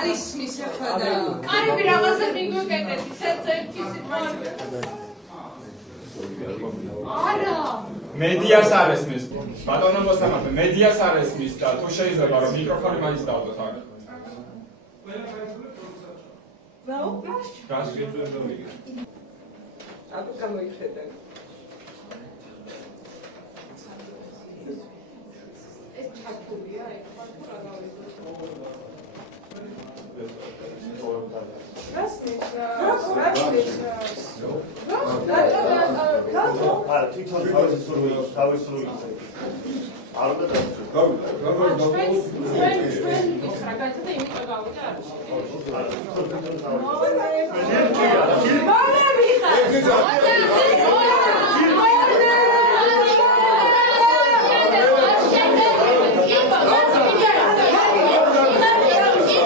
არის მისახა და კარები რაღაცა მიგვეკეთეთ, ისეთ ერთი სიტყვა. არა. მედიას არ ესმის. ბატონო მოსამართლე, მედიას არ ესმის და თუ შეიძლება რომ მიკროფონი მაინც დავდოთ აქ. გას გიწევდა ვიგე. აბა გამოიხედა. ეს ჩართულია, ეხლა თუ რა გავიგოთ. რას ნიშნავს? თვითონ თავის სრული არ უნდა ჩვენ მითხრა გაიცა და იმიტომ გავიდა არ შეიძლება.